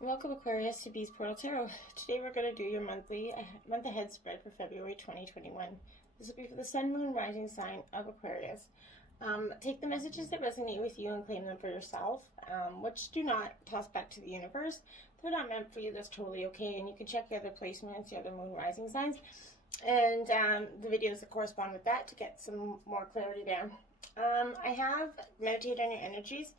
Welcome Aquarius to Bees Portal Tarot. Today we're going to do your month ahead spread for February 2021. This will be for the Sun, Moon, Rising sign of Aquarius. Take the messages that resonate with you and claim them for yourself, which do not toss back to the universe. They're not meant for you, that's totally okay, and you can check the other placements, the other Moon, Rising signs, and the videos that correspond with that to get some more clarity there. I have meditated on your energies.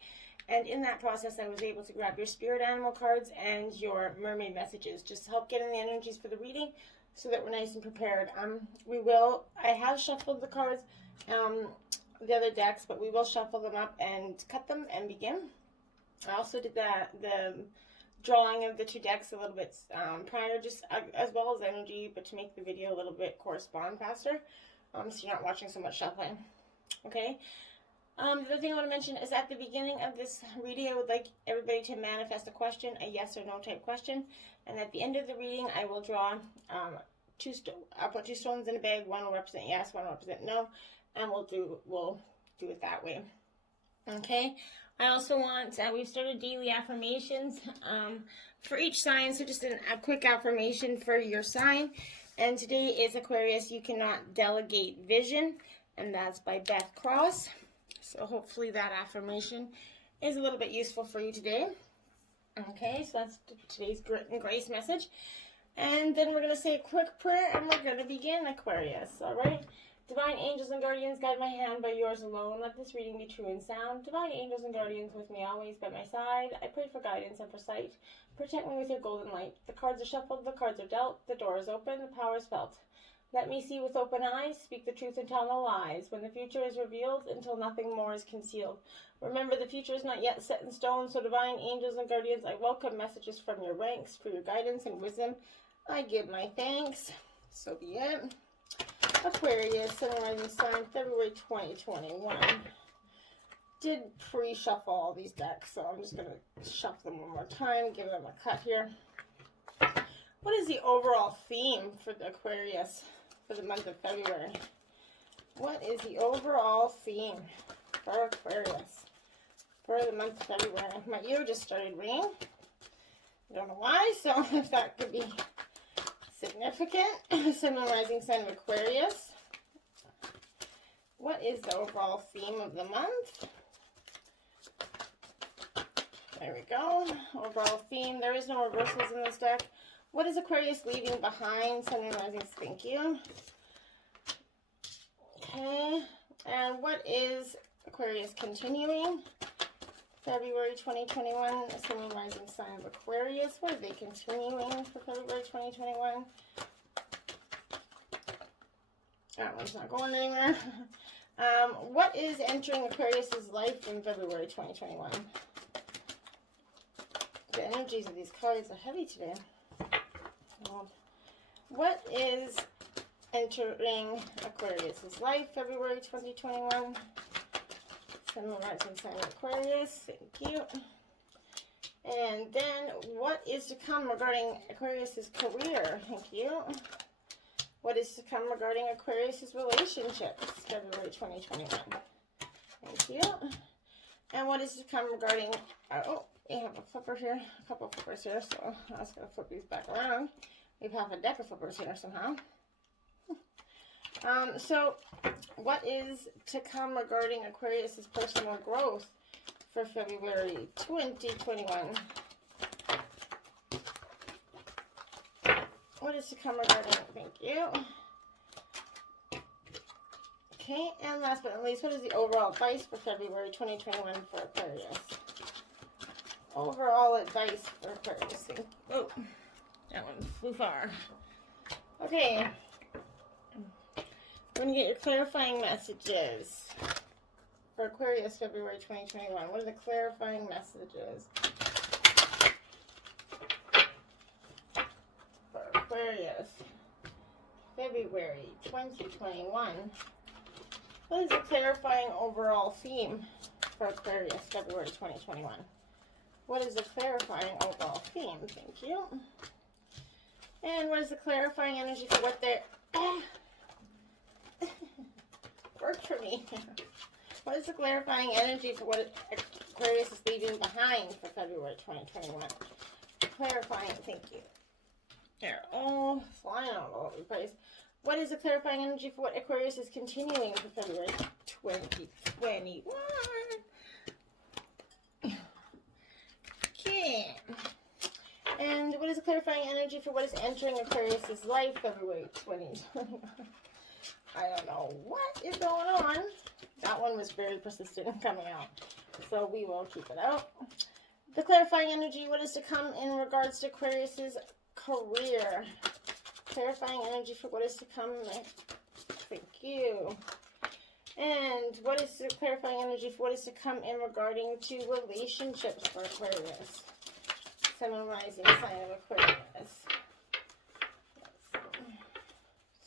And in that process, I was able to grab your spirit animal cards and your mermaid messages just to help get in the energies for the reading so that we're nice and prepared. I have shuffled the cards, the other decks, but we will shuffle them up and cut them and begin. I also did the drawing of the two decks a little bit prior, just as well as energy, but to make the video a little bit correspond faster, so you're not watching so much shuffling. Okay. The other thing I want to mention is at the beginning of this reading, I would like everybody to manifest a question, a yes or no type question. And at the end of the reading, I will draw I'll put two stones in a bag. One will represent yes, one will represent no, and we'll do it that way. Okay. I also want, we've started daily affirmations for each sign. So just a quick affirmation for your sign. And today is Aquarius, you cannot delegate vision. And that's by Beth Cross. So hopefully that affirmation is a little bit useful for you today. Okay, so that's today's grit and grace message. And then we're going to say a quick prayer and we're going to begin, Aquarius. All right? Divine angels and guardians, guide my hand by yours alone. Let this reading be true and sound. Divine angels and guardians with me always by my side. I pray for guidance and for sight. Protect me with your golden light. The cards are shuffled, the cards are dealt, the door is open, the power is felt. Let me see with open eyes, speak the truth and tell no lies. When the future is revealed, until nothing more is concealed. Remember, the future is not yet set in stone, so divine angels and guardians, I welcome messages from your ranks. For your guidance and wisdom, I give my thanks. So be it. Aquarius, Sun and Rising sign, February 2021. Did pre-shuffle all these decks, so I'm just going to shuffle them one more time, give them a cut here. What is the overall theme for the Aquarius for the month of February? What is the overall theme for Aquarius for the month of February? My ear just started ringing. I don't know why, so if that could be significant. Sun and Rising sign of Aquarius. What is the overall theme of the month? There we go. Overall theme. There is no reversals in this deck. What is Aquarius leaving behind? Sun and Rising, thank you. Okay, and what is Aquarius continuing? February 2021, Sun and Rising sign of Aquarius. What are they continuing for February 2021? That one's not going anywhere. What is entering Aquarius's life in February 2021? The energies of these cards are heavy today. What is entering Aquarius's life, February 2021? Sun and Rising sign of Aquarius, thank you. And then, what is to come regarding Aquarius's career? Thank you. What is to come regarding Aquarius's relationships, February 2021? Thank you. And what is to come regarding, oh, we have a flipper here, a couple of flippers here, so I was going to flip these back around. We have a deck of flippers here somehow. So, what is to come regarding Aquarius's personal growth for February 2021? What is to come regarding, thank you. Okay, and last but not least, what is the overall advice for February 2021 for Aquarius? Overall advice for Aquarius. Oh, that one flew far. Okay. I'm going to get your clarifying messages for Aquarius February 2021. What are the clarifying messages for Aquarius February 2021? What is the clarifying overall theme for Aquarius February 2021? What is the clarifying overall theme? Thank you. And what is the clarifying energy for what they're... work for me. What is the clarifying energy for what Aquarius is leaving behind for February 2021? clarifying, thank you. They're all flying all over the place. What is the clarifying energy for what Aquarius is continuing for February 2021? Okay. And what is the clarifying energy for what is entering Aquarius' life February 2021? I don't know what is going on. That one was very persistent in coming out. So we will keep it out. The clarifying energy, what is to come in regards to Aquarius' career? Clarifying energy for what is to come. Thank you. And what is the clarifying energy for what is to come in regarding to relationships for Aquarius? Sun and rising sign of Aquarius.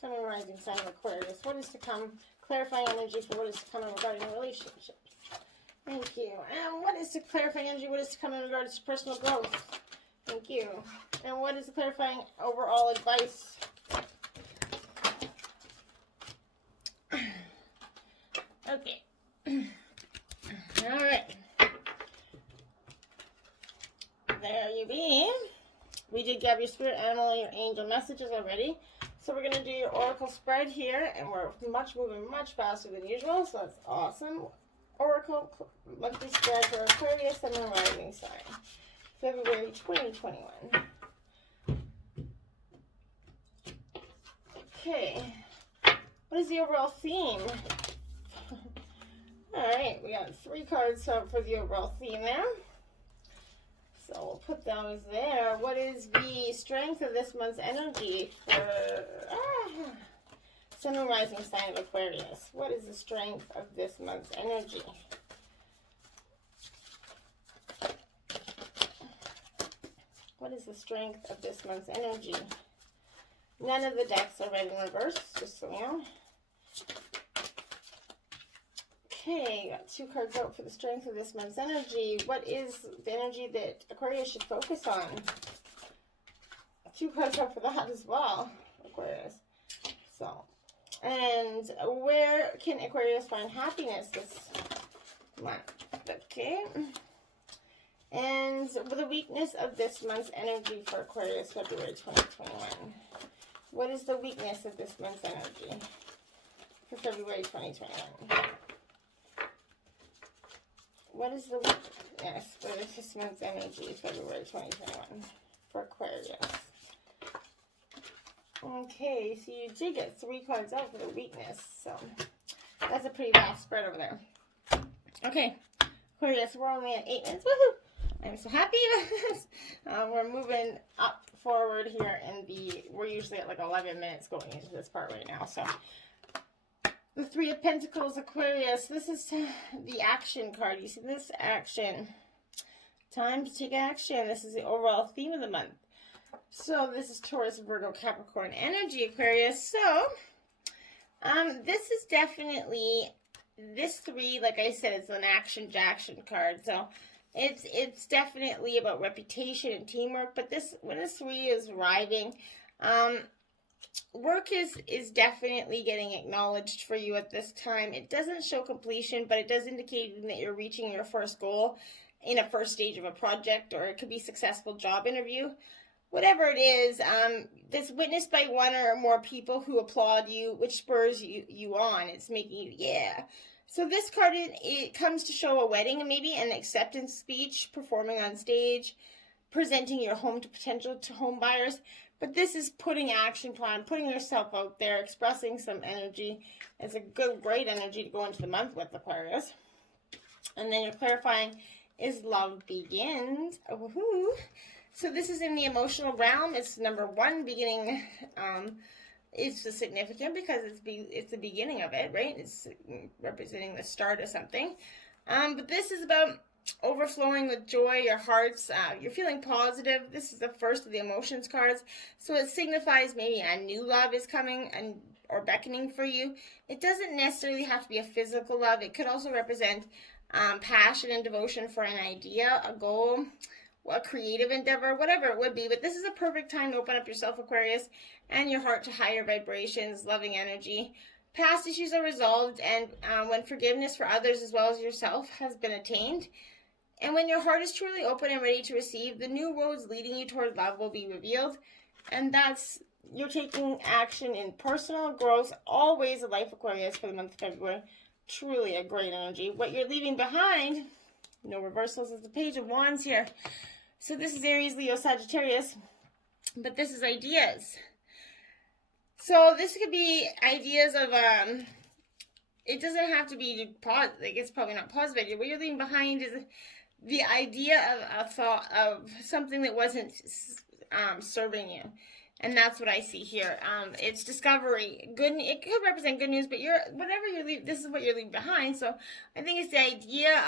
Sun and rising sign of Aquarius. What is to come? Clarifying energy for what is to come in regarding relationships. Thank you. And what is the clarifying energy? What is to come in regards to personal growth? Thank you. And what is the clarifying overall advice? Okay. All right. There you be. We did grab your spirit animal and your angel messages already. So we're going to do your oracle spread here, and we're moving much faster than usual, so that's awesome. Oracle monthly spread for Aquarius and the rising sign, February 2021. Okay, what is the overall theme? All right, we got 3 cards for the overall theme there. So we'll put those there. What is the strength of this month's energy for Sun and rising sign of Aquarius? What is the strength of this month's energy? What is the strength of this month's energy? None of the decks are read in reverse, just so you know. Okay, got 2 cards out for the strength of this month's energy. What is the energy that Aquarius should focus on? 2 cards out for that as well, Aquarius. So, and where can Aquarius find happiness this month? Okay. And the weakness of this month's energy for Aquarius, February 2021. What is the weakness of this month's energy for February 2021? What is the weakness for this month's energy, February 2021, for Aquarius? Okay, so you did get 3 cards out for the weakness, so that's a pretty vast spread over there. Okay, Aquarius, we're only at 8 minutes. Woohoo! I'm so happy about this. We're moving up forward here we're usually at like 11 minutes going into this part right now, so. The 3 of Pentacles, Aquarius. This is the action card. You see this? Action. Time to take action. This is the overall theme of the month. So this is Taurus, Virgo, Capricorn energy, Aquarius. So this is definitely, this 3, like I said, it's an action card. So it's definitely about reputation and teamwork. But when this 3 is arriving, work is definitely getting acknowledged for you at this time. It doesn't show completion, but it does indicate that you're reaching your first goal in a first stage of a project, or it could be a successful job interview. Whatever it is, that's witnessed by 1 or more people who applaud you, which spurs you on. It's making you, yeah. So this card, it comes to show a wedding, maybe an acceptance speech, performing on stage, presenting your home to potential home buyers. But this is putting action plan, putting yourself out there, expressing some energy. It's a great energy to go into the month with, Aquarius. And then you're clarifying is love begins. Woohoo! So this is in the emotional realm. It's number 1, beginning. It's significant because it's the beginning of it, right? It's representing the start of something. But this is about overflowing with joy, your hearts, you're feeling positive. This is the first of the emotions cards, so it signifies maybe a new love is coming or beckoning for you. It doesn't necessarily have to be a physical love. It could also represent passion and devotion for an idea, a goal, a creative endeavor, whatever it would be. But this is a perfect time to open up yourself, Aquarius, and your heart to higher vibrations, loving energy. Past issues are resolved, and when forgiveness for others as well as yourself has been attained, And when your heart is truly open and ready to receive, the new roads leading you toward love will be revealed. And that's, you're taking action in personal growth, all ways of life, Aquarius, for the month of February. Truly a great energy. What you're leaving behind, no reversals, is the Page of Wands here. So this is Aries, Leo, Sagittarius, but this is ideas. So this could be ideas of, it doesn't have to be positive, like it's probably not positive. What you're leaving behind is the idea of a thought of something that wasn't serving you. And that's what I see here. It's discovery. Good. It could represent good news, but whatever you leave, this is what you're leaving behind. So I think it's the idea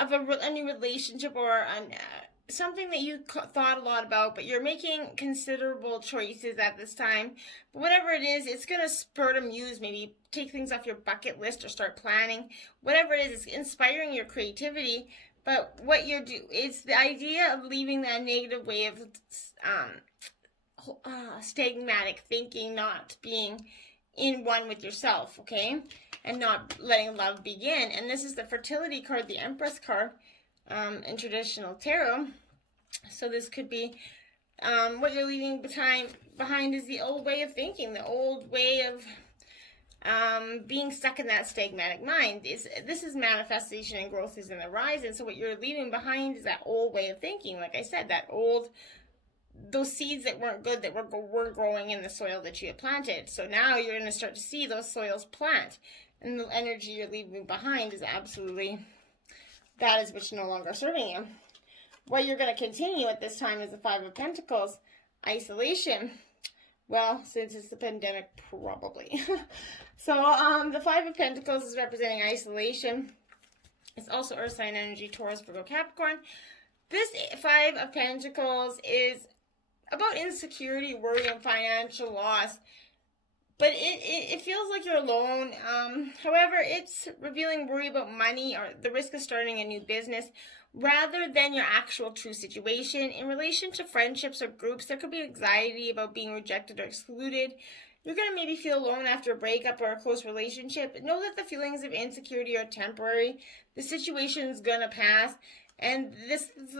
of a new relationship or something that you thought a lot about, but you're making considerable choices at this time. But whatever it is, it's going to spur to muse, maybe take things off your bucket list or start planning. Whatever it is, it's inspiring your creativity. But what you're doing, it's the idea of leaving that negative way of stigmatic thinking, not being in one with yourself, okay? And not letting love begin. And this is the fertility card, the Empress card, in traditional tarot. So this could be what you're leaving behind is the old way of thinking, the old way of being stuck in that stigmatic mind. This is manifestation and growth is in the horizon. So what you're leaving behind is that old way of thinking. Like I said, those seeds that weren't good, that weren't growing in the soil that you had planted. So now you're going to start to see those soils plant. And the energy you're leaving behind is absolutely, that is what's no longer serving you. What you're going to continue at this time is the Five of Pentacles, isolation. Well, since it's the pandemic, probably. So the Five of Pentacles is representing isolation. It's also Earth sign energy, Taurus, Virgo, Capricorn. This Five of Pentacles is about insecurity, worry, and financial loss. But it feels like you're alone. However, it's revealing worry about money or the risk of starting a new business rather than your actual true situation. In relation to friendships or groups, there could be anxiety about being rejected or excluded. You're going to maybe feel alone after a breakup or a close relationship. Know that the feelings of insecurity are temporary. The situation is going to pass. And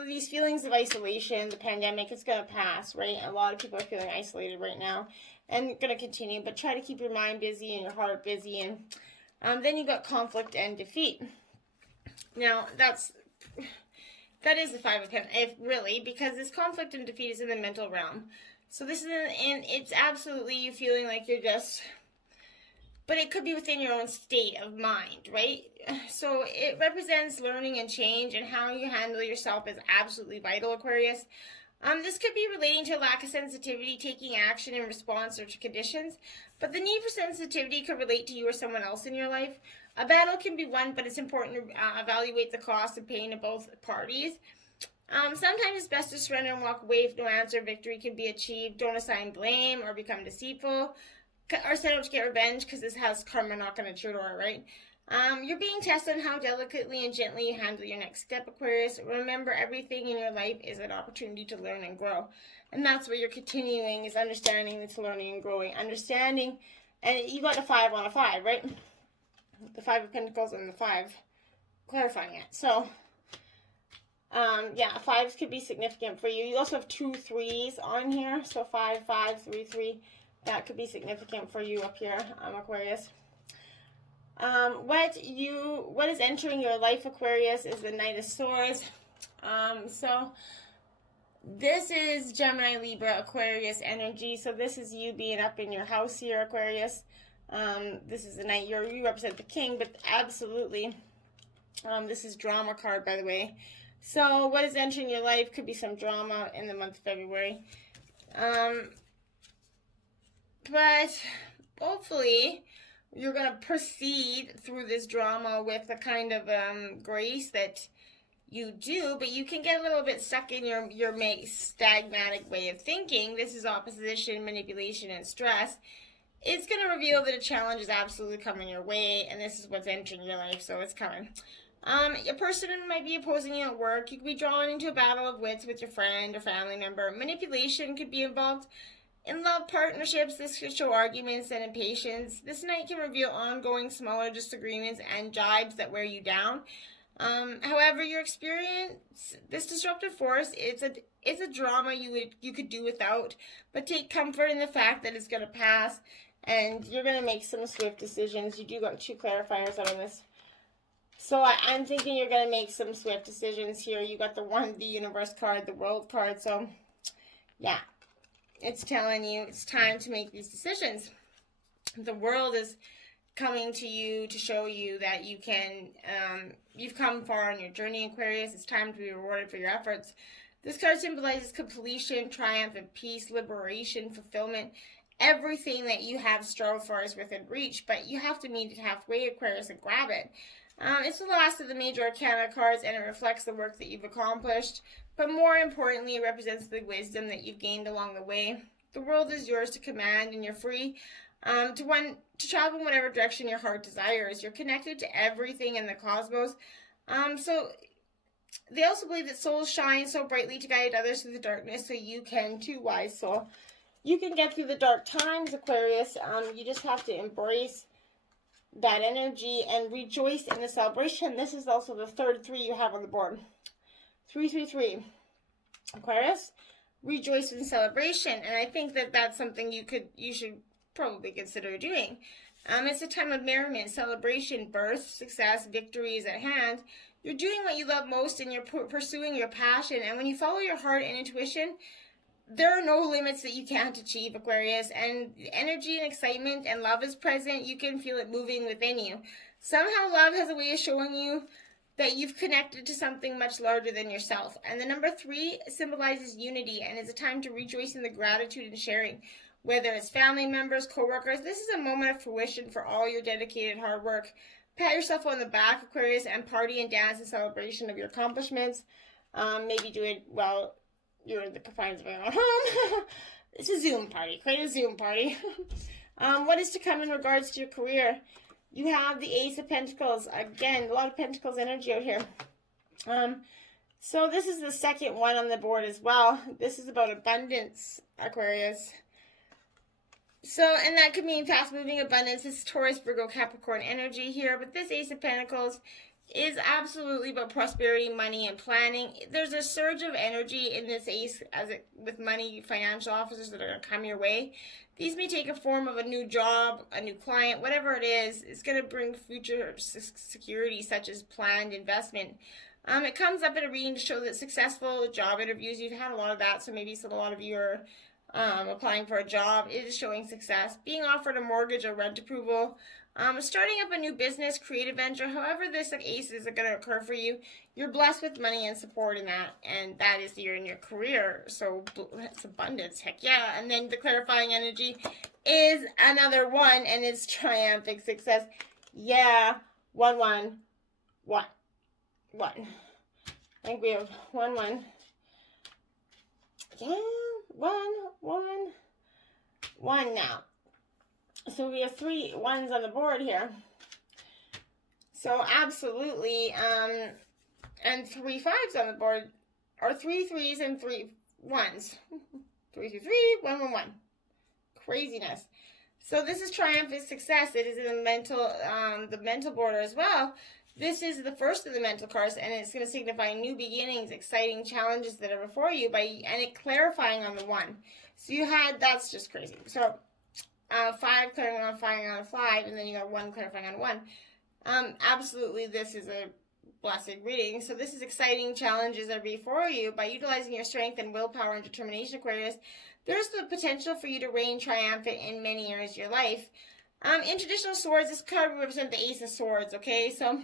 these feelings of isolation, the pandemic, is going to pass, right? A lot of people are feeling isolated right now. And going to continue, but try to keep your mind busy and your heart busy. And then you got conflict and defeat. Now, that is the Five of Pentacles, really, because this conflict and defeat is in the mental realm. So this is, and it's absolutely you feeling like you're just, but it could be within your own state of mind, right? So it represents learning and change, and how you handle yourself is absolutely vital, Aquarius. This could be relating to a lack of sensitivity, taking action in response to conditions, but the need for sensitivity could relate to you or someone else in your life. A battle can be won, but it's important to evaluate the cost and pain of both parties. Sometimes it's best to surrender and walk away if no answer or victory can be achieved. Don't assign blame or become deceitful or set out to get revenge, because this has karma knocking at your door, right? You're being tested on how delicately and gently you handle your next step, Aquarius. Remember, everything in your life is an opportunity to learn and grow. And that's what you're continuing, is understanding this learning and growing. Understanding, and you got a 5 on a 5, right? The Five of Pentacles and the 5, clarifying it. So, yeah, 5s could be significant for you. You also have 2 3s on here. So 5, 5, 3, 3. That could be significant for you up here, Aquarius. What is entering your life, Aquarius, is the Knight of Swords. So this is Gemini, Libra, Aquarius energy. So this is you being up in your house here, Aquarius. This is the Knight. You represent the King, but absolutely, this is drama card, by the way. So what is entering your life could be some drama in the month of February. But hopefully you're going to proceed through this drama with the kind of grace that you do, but you can get a little bit stuck in your stagmatic way of thinking. This is opposition, manipulation, and stress. It's going to reveal that a challenge is absolutely coming your way, and this is what's entering your life, so it's coming. A person might be opposing you at work. You could be drawn into a battle of wits with your friend or family member. Manipulation could be involved. In love partnerships, this could show arguments and impatience. This night can reveal ongoing smaller disagreements and jibes that wear you down. However, your experience, this disruptive force, it's a drama you could do without, but take comfort in the fact that it's going to pass, and you're going to make some swift decisions. You do got 2 clarifiers out of this. So I'm thinking you're going to make some swift decisions here. You got the universe card, the world card. So, yeah, it's telling you it's time to make these decisions. The world is coming to you to show you that you can, you've come far on your journey, Aquarius. It's time to be rewarded for your efforts. This card symbolizes completion, triumph, and peace, liberation, fulfillment. Everything that you have strove for is within reach, but you have to meet it halfway, Aquarius, and grab it. It's the last of the major arcana cards, and it reflects the work that you've accomplished. But more importantly, it represents the wisdom that you've gained along the way. The world is yours to command, and you're free to travel in whatever direction your heart desires. You're connected to everything in the cosmos. So they also believe that souls shine so brightly to guide others through the darkness, so you can too, wise soul. You can get through the dark times, Aquarius. You just have to embrace that energy and rejoice in the celebration. This is also the third 3 you have on the board. 333. Aquarius, rejoice in celebration. And I think that that's something you should probably consider doing. It's a time of merriment, celebration, birth, success, victory is at hand. You're doing what you love most, and you're pursuing your passion. And when you follow your heart and intuition, there are no limits that you can't achieve, Aquarius, and energy and excitement and love is present. You can feel it moving within you. Somehow love has a way of showing you that you've connected to something much larger than yourself. And the number 3 symbolizes unity, and is a time to rejoice in the gratitude and sharing. Whether it's family members, co-workers, this is a moment of fruition for all your dedicated hard work. Pat yourself on the back, Aquarius, and party and dance in celebration of your accomplishments. Maybe do it while you're in the confines of your own home. It's a Zoom party. Create a Zoom party. What is to come in regards to your career? You have the Ace of Pentacles. Again, a lot of Pentacles energy out here. So this is the second one on the board as well. This is about abundance, Aquarius. So, and that could mean fast-moving abundance. This is Taurus, Virgo, Capricorn energy here. But this Ace of Pentacles is absolutely about prosperity, money, and planning. There's a surge of energy in this ace with money, financial officers that are going to come your way. These may take a form of a new job, a new client, whatever it is. It's going to bring future security, such as planned investment. It comes up in a reading to show that successful job interviews, you've had a lot of that, so maybe a lot of you are applying for a job. It is showing success. Being offered a mortgage or rent approval. Starting up a new business, creative venture, however this ace is going to occur for you, you're blessed with money and support in that, and that is in your career, so it's abundance, heck yeah. And then the clarifying energy is another 1, and it's triumphant success. Yeah, 1, 1, 1, 1. I think we have 1, 1. Yeah, 1, 1, 1 now. So we have 3 1s on the board here. So absolutely, and 3 5s on the board, or 3 3s and 3 1s. 3 3 3, 1 1 1. Craziness. So this is triumphant success. It is in the mental border as well. This is the first of the mental cards, and it's going to signify new beginnings, exciting challenges that are before you, and it clarifying on the 1. So you had, that's just crazy. So 5 clarifying on a 5, and then you got 1 clarifying on 1. Absolutely, this is a blessed reading. So this is exciting challenges are before you. By utilizing your strength and willpower and determination, Aquarius, there's the potential for you to reign triumphant in many areas of your life. In traditional swords, this card would represent the Ace of Swords, okay? So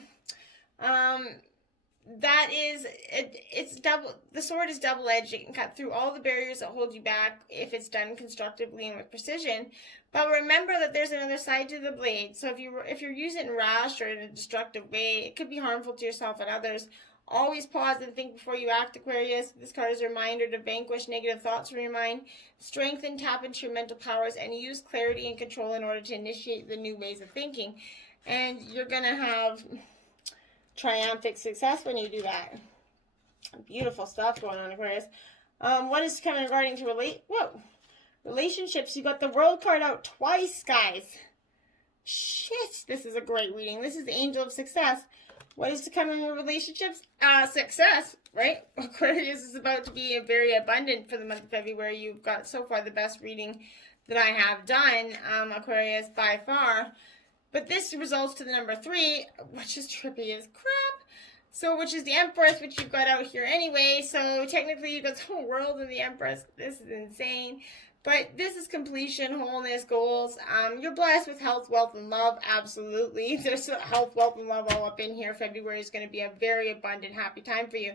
that is, it's double, the sword is double-edged. It can cut through all the barriers that hold you back if it's done constructively and with precision. But remember that there's another side to the blade. So if you're using it rash or in a destructive way, it could be harmful to yourself and others. Always pause and think before you act, Aquarius. This card is a reminder to vanquish negative thoughts from your mind, strengthen, tap into your mental powers, and use clarity and control in order to initiate the new ways of thinking. And you're going to have triumphant success when you do that. Beautiful stuff going on, Aquarius. What is coming regarding to Relationships, you got the World card out twice, guys. Shit, this is a great reading. This is the Angel of Success. What is to come in your relationships? Success, right? Aquarius is about to be very abundant for the month of February. You've got so far the best reading that I have done, Aquarius, by far. But this results to the number 3, which is trippy as crap. So, which is the Empress, which you've got out here anyway. So, technically, you've got the whole world in the Empress. This is insane. But this is completion, wholeness, goals. You're blessed with health, wealth, and love. Absolutely. There's health, wealth, and love all up in here. February is going to be a very abundant, happy time for you.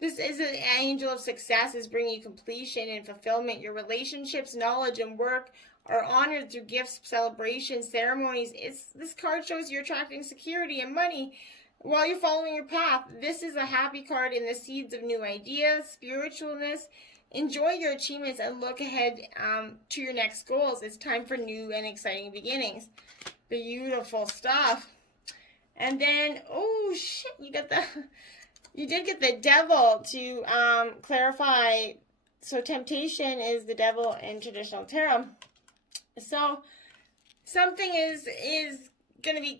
This is an Angel of Success, is bringing you completion and fulfillment. Your relationships, knowledge, and work are honored through gifts, celebrations, ceremonies. This card shows you're attracting security and money while you're following your path. This is a happy card in the seeds of new ideas, spiritualness. Enjoy your achievements and look ahead to your next goals. It's time for new and exciting beginnings. Beautiful stuff. And then, oh shit, you did get the Devil to clarify. So temptation is the Devil in traditional tarot. So something is going to be,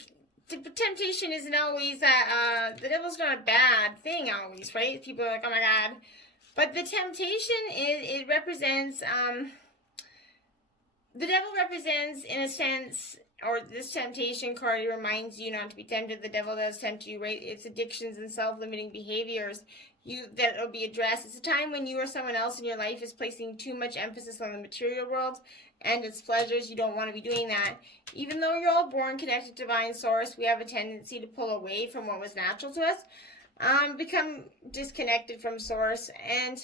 temptation isn't always that, the devil's not a bad thing always, right? People are like, oh my God. But the temptation, it represents, the devil represents, in a sense, or this temptation card, it reminds you not to be tempted. The devil does tempt you, right? It's addictions and self-limiting behaviors that will be addressed. It's a time when you or someone else in your life is placing too much emphasis on the material world and its pleasures. You don't want to be doing that. Even though you're all born connected to divine source, we have a tendency to pull away from what was natural to us. Become disconnected from source, and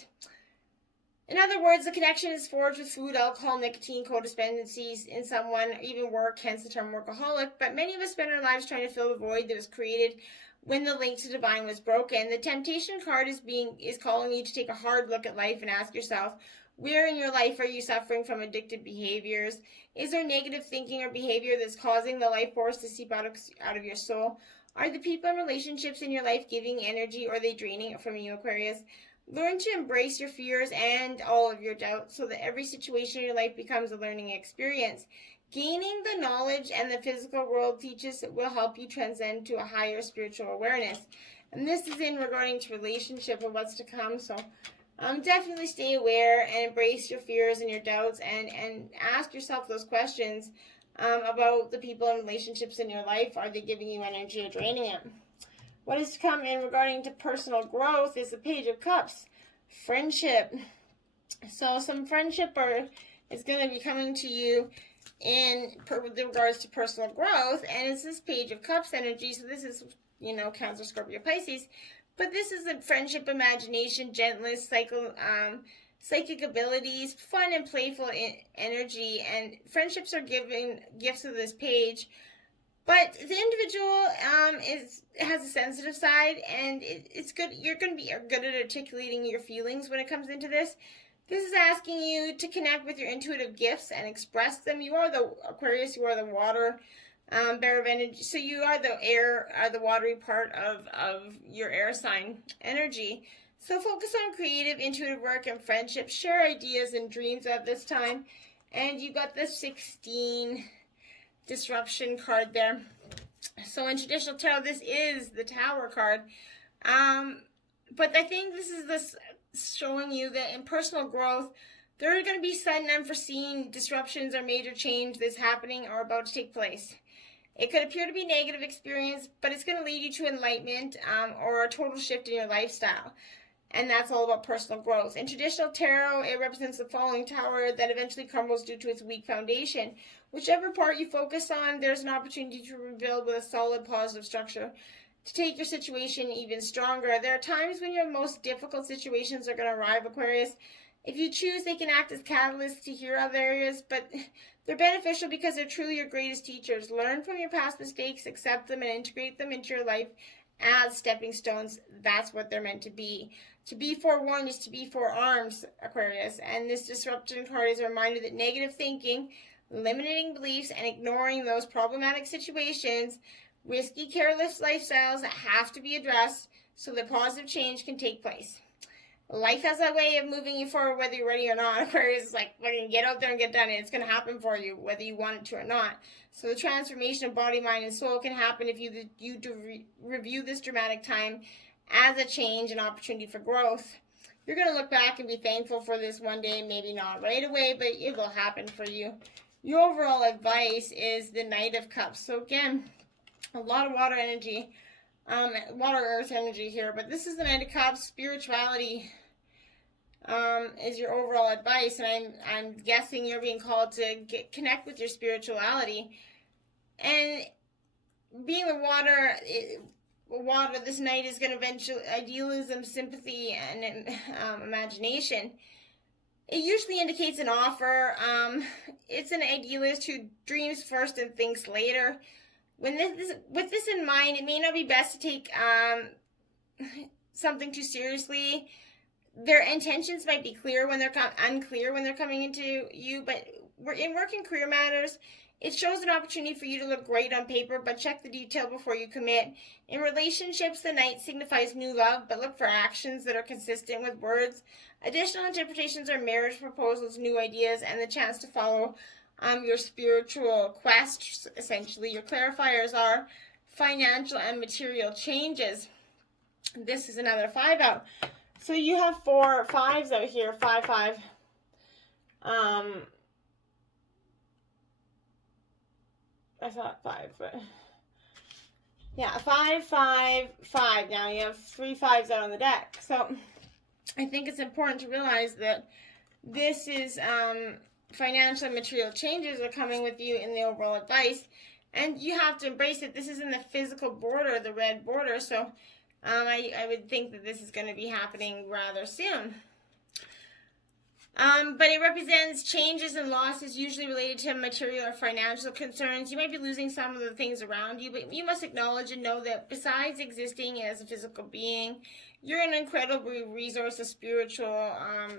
in other words, the connection is forged with food, alcohol, nicotine, codependencies in someone, even work, hence the term workaholic. But many of us spend our lives trying to fill the void that was created when the link to divine was broken. The temptation card is calling you to take a hard look at life and ask yourself, where in your life are you suffering from addictive behaviors? Is there negative thinking or behavior that's causing the life force to seep out of your soul? Are the people and relationships in your life giving energy, or are they draining it from you, Aquarius? Learn to embrace your fears and all of your doubts so that every situation in your life becomes a learning experience. Gaining the knowledge and the physical world teaches will help you transcend to a higher spiritual awareness. And this is in regarding to relationship and what's to come. So definitely stay aware and embrace your fears and your doubts, and ask yourself those questions. About the people and relationships in your life. Are they giving you energy or draining it? What is to come in regarding to personal growth is the Page of Cups. Friendship. So some friendship is going to be coming to you with regards to personal growth. And it's this Page of Cups energy. So this is, Cancer, Scorpio, Pisces. But this is the friendship, imagination, gentleness, psychic abilities, fun and playful energy, and friendships are giving gifts of this page. But the individual has a sensitive side, and it's good. You're going to be good at articulating your feelings when it comes into this. This is asking you to connect with your intuitive gifts and express them. You are the Aquarius. You are the water bearer of energy. So you are the air, the watery part of your air sign energy. So focus on creative, intuitive work and friendship. Share ideas and dreams at this time. And you got the 16 disruption card there. So in traditional tarot, this is the Tower card. But I think this is showing you that in personal growth, there are going to be sudden, unforeseen disruptions or major change that's happening or about to take place. It could appear to be a negative experience, but it's going to lead you to enlightenment or a total shift in your lifestyle. And that's all about personal growth. In traditional tarot, it represents the falling tower that eventually crumbles due to its weak foundation. Whichever part you focus on, there's an opportunity to rebuild with a solid, positive structure to take your situation even stronger. There are times when your most difficult situations are going to arrive, Aquarius. If you choose, they can act as catalysts to heal other areas, but they're beneficial because they're truly your greatest teachers. Learn from your past mistakes, accept them, and integrate them into your life as stepping stones. That's what they're meant to be. To be forewarned is to be forearmed, Aquarius. And this disruption card is a reminder that negative thinking, limiting beliefs, and ignoring those problematic situations, risky, careless lifestyles that have to be addressed so that positive change can take place. Life has a way of moving you forward whether you're ready or not. Aquarius is like, we're going to get out there and get done, and it's going to happen for you whether you want it to or not. So the transformation of body, mind, and soul can happen if you review this dramatic time as a change and opportunity for growth. You're going to look back and be thankful for this one day, maybe not right away, but it will happen for you. Your overall advice is the Knight of Cups. So again, a lot of water energy, water earth energy here, but this is the Knight of Cups. Spirituality is your overall advice, and I'm guessing you're being called to connect with your spirituality. And being the water, this Knight is going to eventually idealism, sympathy, and imagination. It usually indicates an offer. It's an idealist who dreams first and thinks later. With this in mind, it may not be best to take something too seriously. Their intentions might be unclear when they're coming into you, but in work and career matters, it shows an opportunity for you to look great on paper, but check the detail before you commit. In relationships, the Knight signifies new love, but look for actions that are consistent with words. Additional interpretations are marriage proposals, new ideas, and the chance to follow your spiritual quest. Essentially, your clarifiers are financial and material changes. This is another 5 out. So you have 4 5s out here. 5 5. I thought 5, but yeah, 5 5 5. Now you have 3 5s out on the deck. So I think it's important to realize that this is financial and material changes are coming with you in the overall advice, and you have to embrace it. This is in the physical border, the red border, so I would think that this is going to be happening rather soon. But it represents changes and losses usually related to material or financial concerns. You might be losing some of the things around you, but you must acknowledge and know that besides existing as a physical being, you're an incredible resource of spiritual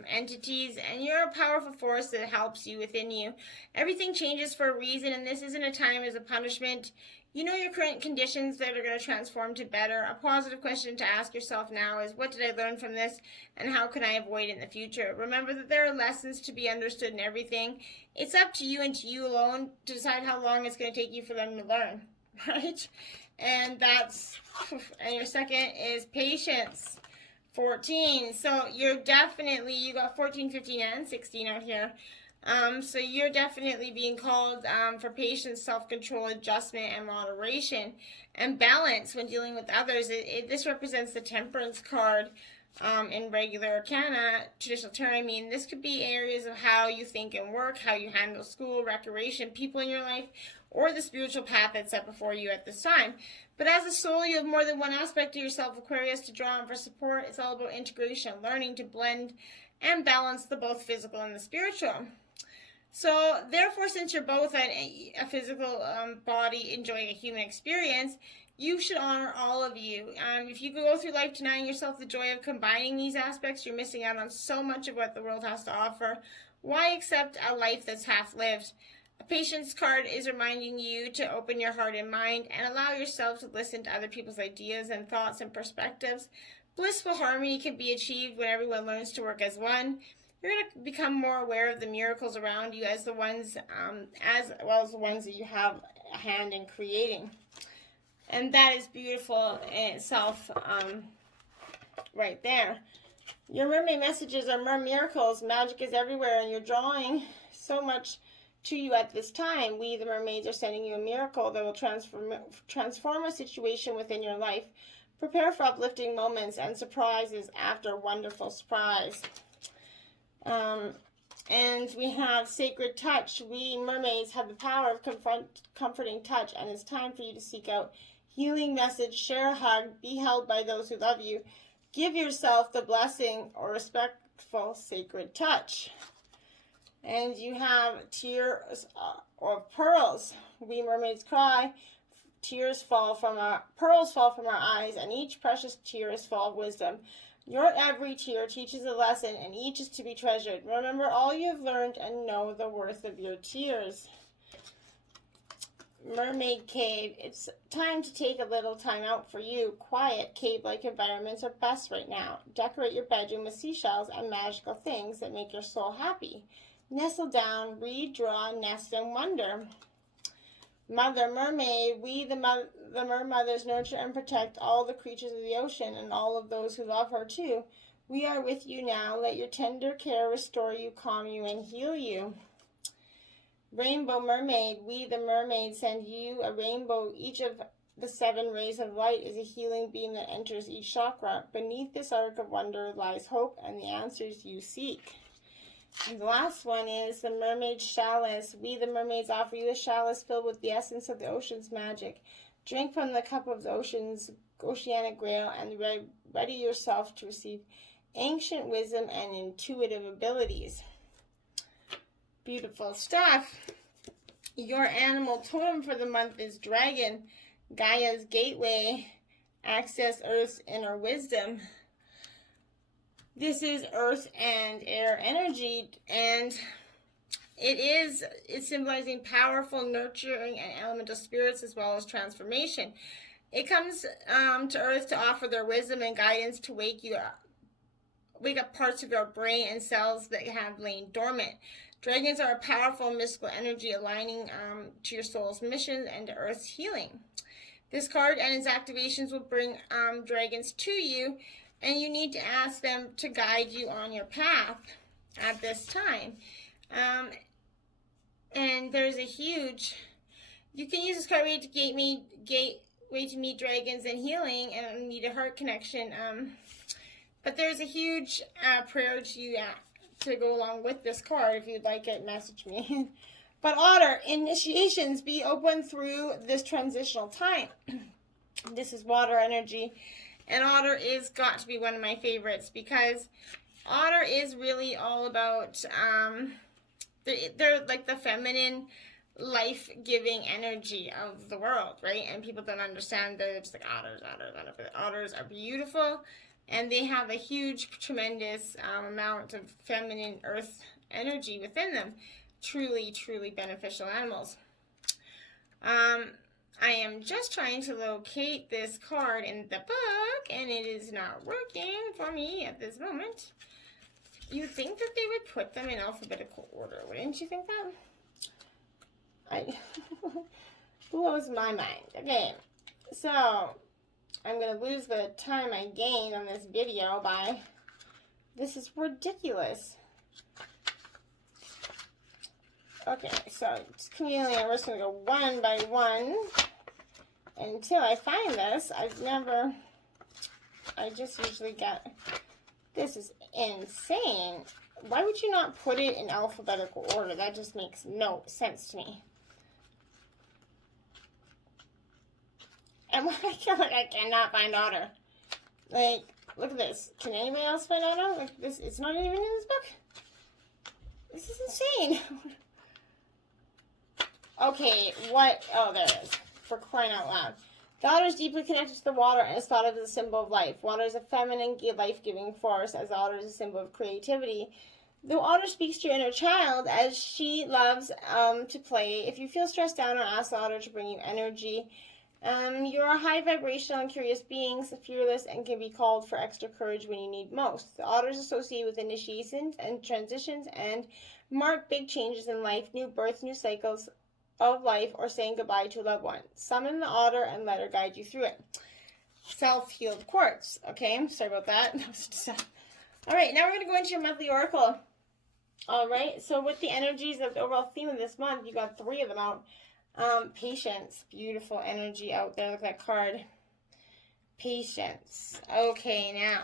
entities, and you're a powerful force that helps you within you. Everything changes for a reason, and this isn't a time as a punishment. You know your current conditions that are going to transform to better. A positive question to ask yourself now is, what did I learn from this, and how can I avoid it in the future? Remember that there are lessons to be understood in everything. It's up to you and to you alone to decide how long it's going to take you for them to learn, right? And your second is patience. 14. So you got 14, 15, and 16 out here. So you're definitely being called for patience, self-control, adjustment, and moderation, and balance when dealing with others. This represents the Temperance card in regular arcana, traditional term. I mean, this could be areas of how you think and work, how you handle school, recreation, people in your life, or the spiritual path that's set before you at this time. But as a soul, you have more than one aspect of yourself, Aquarius, to draw on for support. It's all about integration, learning to blend and balance the both physical and the spiritual. So, therefore, since you're both a physical body enjoying a human experience, you should honor all of you. If you go through life denying yourself the joy of combining these aspects, you're missing out on so much of what the world has to offer. Why accept a life that's half-lived? A patience card is reminding you to open your heart and mind and allow yourself to listen to other people's ideas and thoughts and perspectives. Blissful harmony can be achieved when everyone learns to work as one. You're going to become more aware of the miracles around you as well as the ones that you have a hand in creating. And that is beautiful in itself right there. Your mermaid messages are miracles. Magic is everywhere, and you're drawing so much to you at this time. We, the mermaids, are sending you a miracle that will transform a situation within your life. Prepare for uplifting moments and surprises after a wonderful surprise. And we have sacred touch. We mermaids have the power of comforting touch, and it's time for you to seek out healing message, share a hug, be held by those who love you. Give yourself the blessing or respectful sacred touch. And you have tears or pearls. We mermaids cry. Pearls fall from our eyes, and each precious tear is full of wisdom. Your every tear teaches a lesson, and each is to be treasured. Remember all you have learned and know the worth of your tears. Mermaid Cave. It's time to take a little time out for you. Quiet, cave-like environments are best right now. Decorate your bedroom with seashells and magical things that make your soul happy. Nestle down, read, draw, nest, and wonder. Mother Mermaid, we the mermothers nurture and protect all the creatures of the ocean and all of those who love her too. We are with you now. Let your tender care restore you, calm you, and heal you. Rainbow Mermaid, we the mermaids send you a rainbow. Each of the 7 rays of light is a healing beam that enters each chakra. Beneath this arc of wonder lies hope and the answers you seek. And the last one is the Mermaid Chalice. We the mermaids offer you a chalice filled with the essence of the ocean's magic. Drink from the cup of the ocean's oceanic grail and ready yourself to receive ancient wisdom and intuitive abilities. Beautiful stuff. Your animal totem for the month is Dragon, Gaia's gateway. Access Earth's inner wisdom. This is earth and air energy, and it's symbolizing powerful, nurturing, and elemental spirits as well as transformation. It comes to earth to offer their wisdom and guidance to wake up parts of your brain and cells that have lain dormant. Dragons are a powerful mystical energy aligning to your soul's mission and to earth's healing. This card and its activations will bring dragons to you, and you need to ask them to guide you on your path at this time. And there's a huge, you can use this card way to meet dragons and healing and meet a heart connection. But there's a huge prayer to go along with this card. If you'd like it, message me. But Otter, initiations, be open through this transitional time. This is water energy. And Otter is got to be one of my favorites because Otter is really all about, they're like the feminine, life-giving energy of the world, right? And people don't understand that it's like otters. Otters are beautiful, and they have a huge, tremendous amount of feminine earth energy within them. Truly, truly beneficial animals. I am just trying to locate this card in the book, and it is not working for me at this moment. You'd think that they would put them in alphabetical order, wouldn't you think that? Blows my mind. Okay, so I'm going to lose the time I gained on this video by, this is ridiculous. Okay, so it's chameleon. We're just going to go one by one until I find this. I just usually get, this is insane. Why would you not put it in alphabetical order? That just makes no sense to me. And I feel like I cannot find Otter. Like, look at this. Can anybody else find Otter? Like this, it's not even in this book. This is insane. Okay, what? Oh, there it is. For crying out loud. The otter is deeply connected to the water and is thought of as a symbol of life. Water is a feminine, life-giving force, as the otter is a symbol of creativity. The otter speaks to your inner child as she loves to play. If you feel stressed out, ask the otter to bring you energy. You're a high vibrational and curious beings, fearless, and can be called for extra courage when you need most. The otter is associated with initiations and transitions and mark big changes in life, new births, new cycles of life, or saying goodbye to a loved one. Summon the otter and let her guide you through it. Self-healed quartz. Okay, sorry about that. All right, now we're going to go into your monthly oracle. All right, so with the energies of the overall theme of this month, you got 3 of them out. Patience, beautiful energy out there. Look at that card. Patience. Okay, now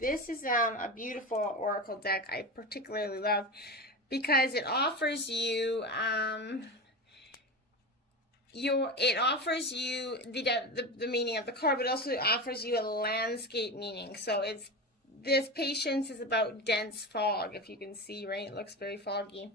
this is a beautiful oracle deck I particularly love because it offers you the meaning of the card, but also it offers you a landscape meaning. So it's this patience is about dense fog, if you can see, right? It looks very foggy.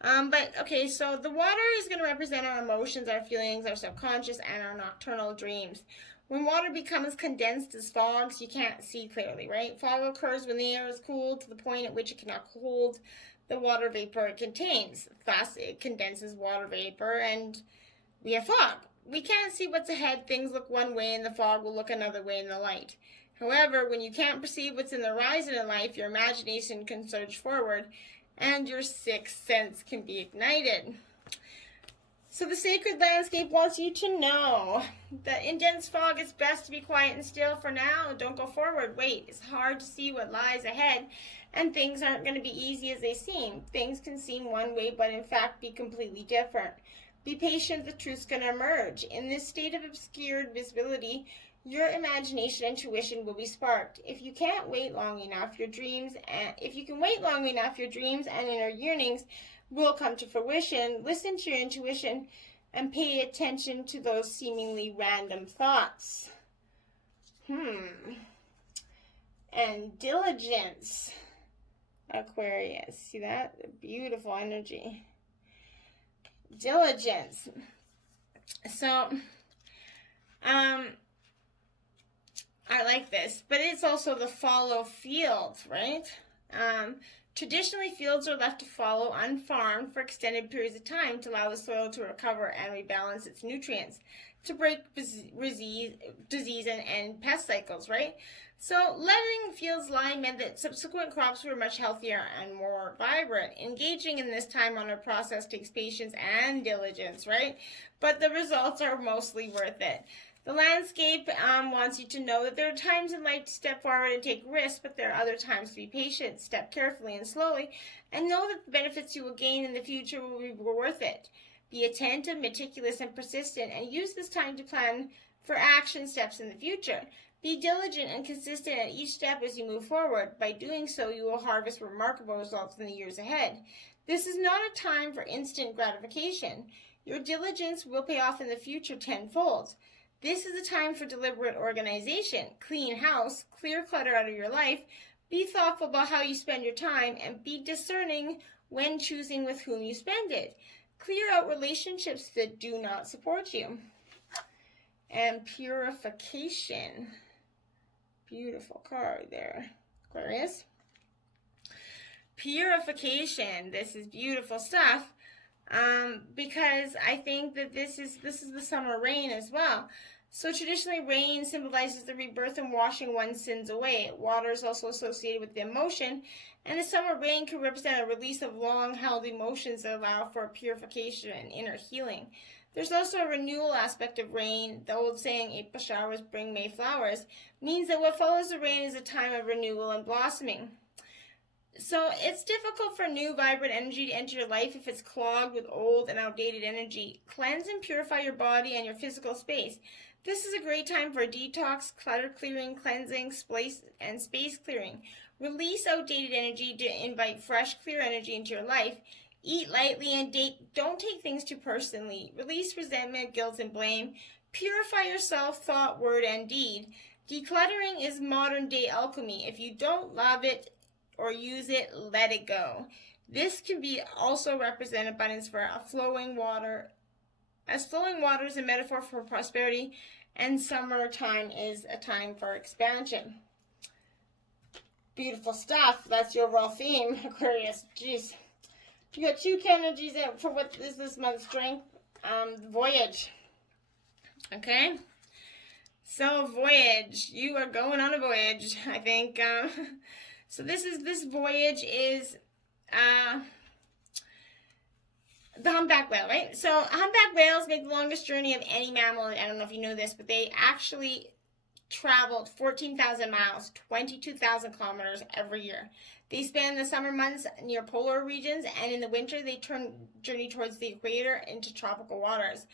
But okay, so the water is going to represent our emotions, our feelings, our subconscious, and our nocturnal dreams. When water becomes condensed as fogs, you can't see clearly, right? Fog occurs when the air is cooled to the point at which it cannot hold the water vapor it contains. Thus, it condenses water vapor, and we have fog. We can't see what's ahead. Things look one way and the fog will look another way in the light. However, when you can't perceive what's in the horizon in life, your imagination can surge forward and your sixth sense can be ignited. So the sacred landscape wants you to know that in dense fog, it's best to be quiet and still for now. Don't go forward. Wait. It's hard to see what lies ahead, and things aren't going to be easy as they seem. Things can seem one way, but in fact be completely different. Be patient. The truth's going to emerge. In this state of obscured visibility, your imagination and intuition will be sparked. If you can wait long enough, your dreams and inner yearnings will come to fruition. Listen to your intuition and pay attention to those seemingly random thoughts. And diligence, Aquarius. See that? Beautiful energy. Diligence. So, I like this, but it's also the fallow field, right? Traditionally, fields are left to fallow unfarmed for extended periods of time to allow the soil to recover and rebalance its nutrients, to break disease and pest cycles, right? So letting fields lie meant that subsequent crops were much healthier and more vibrant. Engaging in this time on a process takes patience and diligence, right? But the results are mostly worth it. The landscape wants you to know that there are times in life to step forward and take risks, but there are other times to be patient, step carefully and slowly, and know that the benefits you will gain in the future will be worth it. Be attentive, meticulous, and persistent, and use this time to plan for action steps in the future. Be diligent and consistent at each step as you move forward. By doing so, you will harvest remarkable results in the years ahead. This is not a time for instant gratification. Your diligence will pay off in the future tenfold. This is a time for deliberate organization. Clean house, clear clutter out of your life, be thoughtful about how you spend your time, and be discerning when choosing with whom you spend it. Clear out relationships that do not support you. And purification. Beautiful card there, Aquarius. Purification. This is beautiful stuff. Because I think that this is the summer rain as well. So traditionally, rain symbolizes the rebirth and washing one's sins away. Water is also associated with the emotion, and the summer rain can represent a release of long-held emotions that allow for purification and inner healing. There's also a renewal aspect of rain. The old saying, April showers bring May flowers, means that what follows the rain is a time of renewal and blossoming. So it's difficult for new, vibrant energy to enter your life if it's clogged with old and outdated energy. Cleanse and purify your body and your physical space. This is a great time for detox, clutter clearing, cleansing, space clearing. Release outdated energy to invite fresh, clear energy into your life. Eat lightly and don't take things too personally. Release resentment, guilt, and blame. Purify yourself, thought, word, and deed. Decluttering is modern-day alchemy. If you don't love it or use it, let it go. This can be also represent abundance for a flowing water, as flowing water is a metaphor for prosperity, and summertime is a time for expansion. Beautiful stuff. That's your overall theme, Aquarius. Jeez. You got two energies out for what is this month's strength. Voyage. Okay? So, voyage. You are going on a voyage, I think. So this voyage is the humpback whale, right? So humpback whales make the longest journey of any mammal. I don't know if you know this, but they actually traveled 14,000 miles, 22,000 kilometers every year. They spend the summer months near polar regions, and in the winter they journey towards the equator into tropical waters.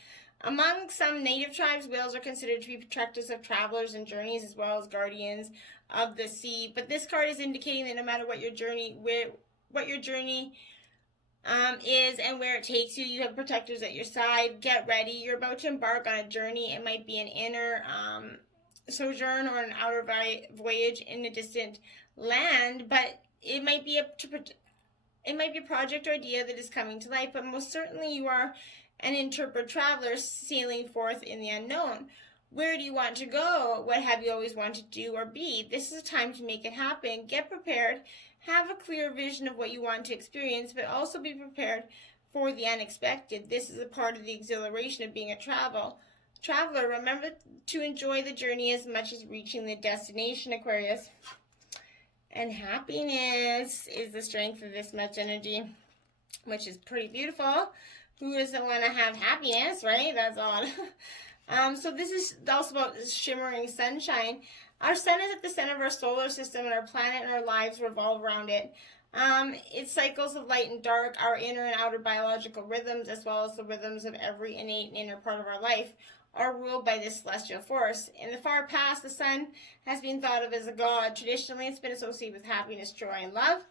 Among some native tribes, whales are considered to be protectors of travelers and journeys, as well as guardians of the sea. But this card is indicating that no matter what your journey is and where it takes you, you have protectors at your side. Get ready. You're about to embark on a journey. It might be an inner sojourn or an outer voyage in a distant land, but it might be a project or idea that is coming to life. But most certainly, you are an intrepid traveler sailing forth in the unknown. Where do you want to go? What have you always wanted to do or be? This is a time to make it happen. Get prepared. Have a clear vision of what you want to experience, but also be prepared for the unexpected. This is a part of the exhilaration of being a traveler. Remember to enjoy the journey as much as reaching the destination, Aquarius. And happiness is the strength of this much energy, which is pretty beautiful. Who doesn't want to have happiness, right? That's odd. So this is also about shimmering sunshine. Our sun is at the center of our solar system, and our planet and our lives revolve around it. Its cycles of light and dark, our inner and outer biological rhythms, as well as the rhythms of every innate and inner part of our life, are ruled by this celestial force. In the far past, the sun has been thought of as a god. Traditionally, it's been associated with happiness, joy, and love.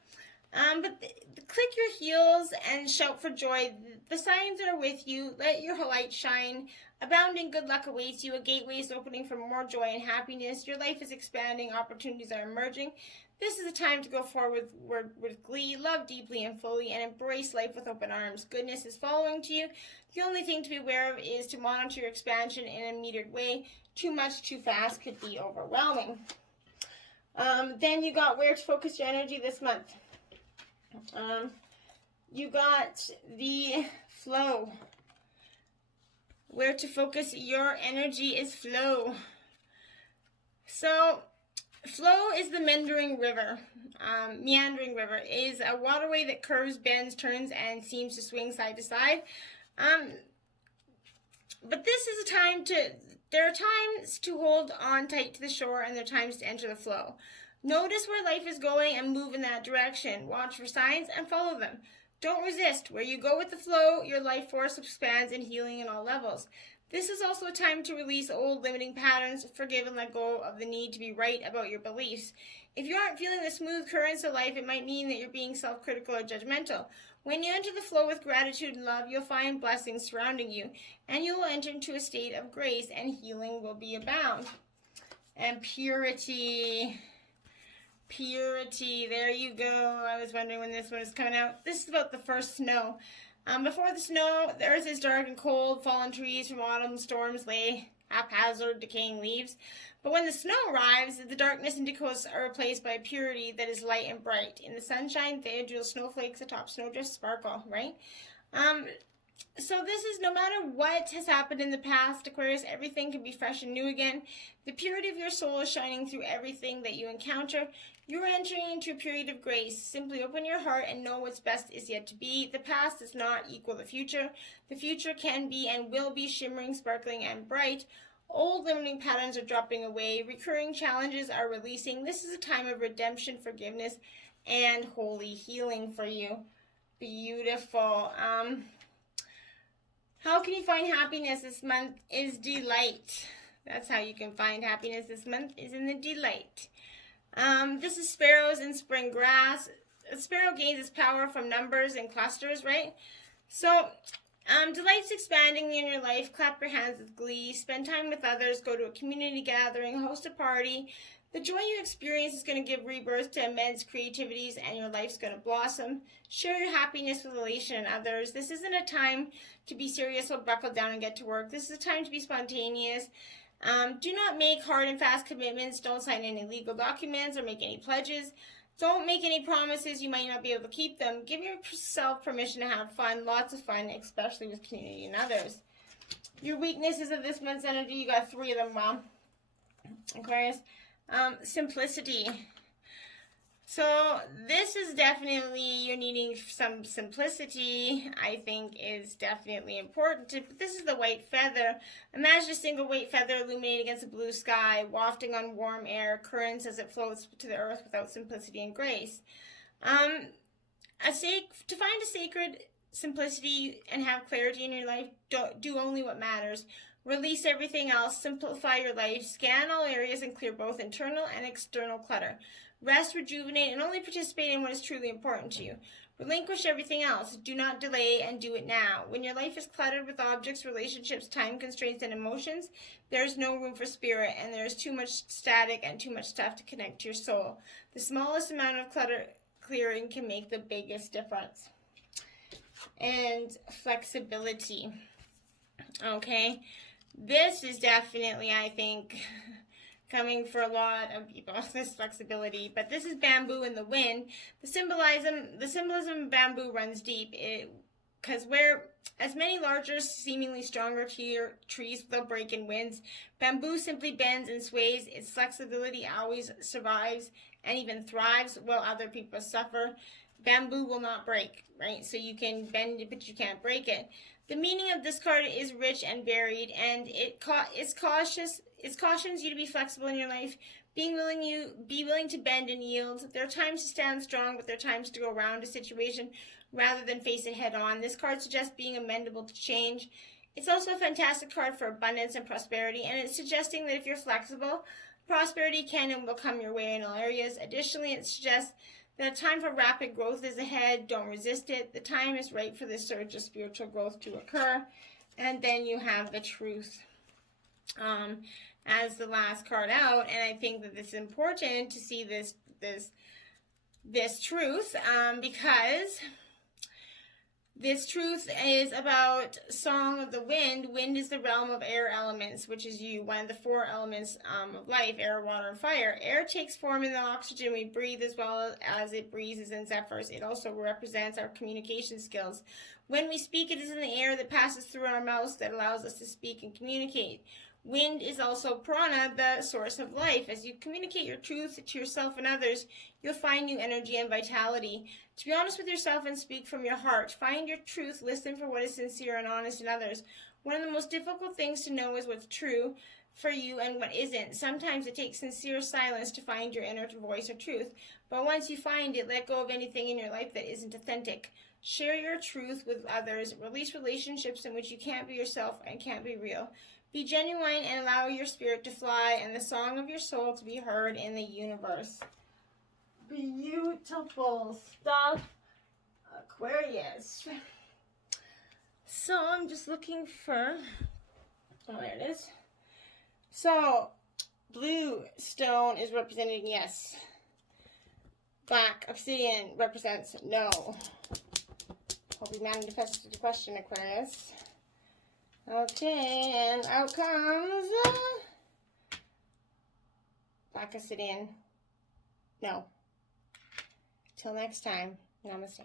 But click your heels and shout for joy. The signs are with you. Let your light shine. Abounding good luck awaits you. A gateway is opening for more joy and happiness. Your life is expanding. Opportunities are emerging. This is a time to go forward with glee, love deeply and fully, and embrace life with open arms. Goodness is following to you. The only thing to be aware of is to monitor your expansion in a metered way. Too much, too fast could be overwhelming. Then you got where to focus your energy this month. You got the flow. Where to focus your energy is flow. So, flow is the meandering river. Meandering river is a waterway that curves, bends, turns, and seems to swing side to side. But this is a time there are times to hold on tight to the shore, and there are times to enter the flow. Notice where life is going and move in that direction. Watch for signs and follow them. Don't resist. Where you go with the flow, your life force expands in healing in all levels. This is also a time to release old limiting patterns, forgive and let go of the need to be right about your beliefs. If you aren't feeling the smooth currents of life, it might mean that you're being self-critical or judgmental. When you enter the flow with gratitude and love, you'll find blessings surrounding you, and you will enter into a state of grace, and healing will be abound. And purity. Purity, there you go. I was wondering when this one is coming out. This is about the first snow. Before the snow, the earth is dark and cold. Fallen trees from autumn storms lay haphazard, decaying leaves. But when the snow arrives, the darkness and decoys are replaced by a purity that is light and bright. In the sunshine, the individual snowflakes atop snowdrifts sparkle, right? So this is no matter what has happened in the past, Aquarius, everything can be fresh and new again. The purity of your soul is shining through everything that you encounter. You're entering into a period of grace. Simply open your heart and know what's best is yet to be. The past does not equal the future. The future can be and will be shimmering, sparkling, and bright. Old limiting patterns are dropping away. Recurring challenges are releasing. This is a time of redemption, forgiveness, and holy healing for you. Beautiful. How can you find happiness this month is delight. That's how you can find happiness this month is in the delight. This is sparrows in spring grass. A sparrow gains its power from numbers and clusters, right? So, delight's expanding in your life. Clap your hands with glee. Spend time with others. Go to a community gathering. Host a party. The joy you experience is going to give rebirth to immense creativities, and your life's going to blossom. Share your happiness with elation and others. This isn't a time to be serious or buckle down and get to work. This is a time to be spontaneous. Do not make hard and fast commitments. Don't sign any legal documents or make any pledges. Don't make any promises. You might not be able to keep them. Give yourself permission to have fun, lots of fun, especially with community and others. Your weaknesses of this month's energy, you got 3 of them, Mom. Aquarius. Simplicity. So this is definitely, you're needing some simplicity, I think is definitely important. This is the white feather. Imagine a single white feather illuminating against a blue sky, wafting on warm air currents as it floats to the earth without simplicity and grace. To find a sacred simplicity and have clarity in your life, do only what matters. Release everything else, simplify your life, scan all areas and clear both internal and external clutter. Rest, rejuvenate, and only participate in what is truly important to you. Relinquish everything else. Do not delay and do it now. When your life is cluttered with objects, relationships, time constraints, and emotions, there is no room for spirit, and there is too much static and too much stuff to connect to your soul. The smallest amount of clutter clearing can make the biggest difference. And flexibility. Okay. This is definitely, I think, coming for a lot of people, this flexibility. But this is bamboo in the wind. The symbolism of bamboo runs deep. It because where as many larger, seemingly stronger trees without breaking winds, bamboo simply bends and sways. Its flexibility always survives and even thrives while other people suffer. Bamboo will not break, right? So you can bend it, but you can't break it. The meaning of this card is rich and varied, and it cautions you to be flexible in your life. Be willing to bend and yield. There are times to stand strong, but there are times to go around a situation rather than face it head on. This card suggests being amenable to change. It's also a fantastic card for abundance and prosperity, and it's suggesting that if you're flexible, prosperity can and will come your way in all areas. Additionally, it suggests that a time for rapid growth is ahead. Don't resist it. The time is right for this surge of spiritual growth to occur. And then you have the Truth as the last card out. And I think that it's important to see this truth because this truth is about Song of the Wind. Wind is the realm of air elements, which is one of the 4 elements of life: air, water, and fire. Air takes form in the oxygen we breathe as well as it breezes in zephyrs. It also represents our communication skills. When we speak, it is in the air that passes through our mouths that allows us to speak and communicate. Wind is also prana, the source of life. As you communicate your truth to yourself and others, you'll find new energy and vitality. To be honest with yourself and speak from your heart. Find your truth. Listen for what is sincere and honest in others. One of the most difficult things to know is what's true for you and what isn't. Sometimes it takes sincere silence to find your inner voice or truth. But once you find it, let go of anything in your life that isn't authentic. Share your truth with others. Release relationships in which you can't be yourself and can't be real. Be genuine and allow your spirit to fly and the song of your soul to be heard in the universe. Beautiful stuff, Aquarius. So I'm just looking for, oh, there it is. So blue stone is representing yes. Black obsidian represents no. Hope you manifested the question, Aquarius. Okay, and out comes black obsidian. No. Till next time, namaste.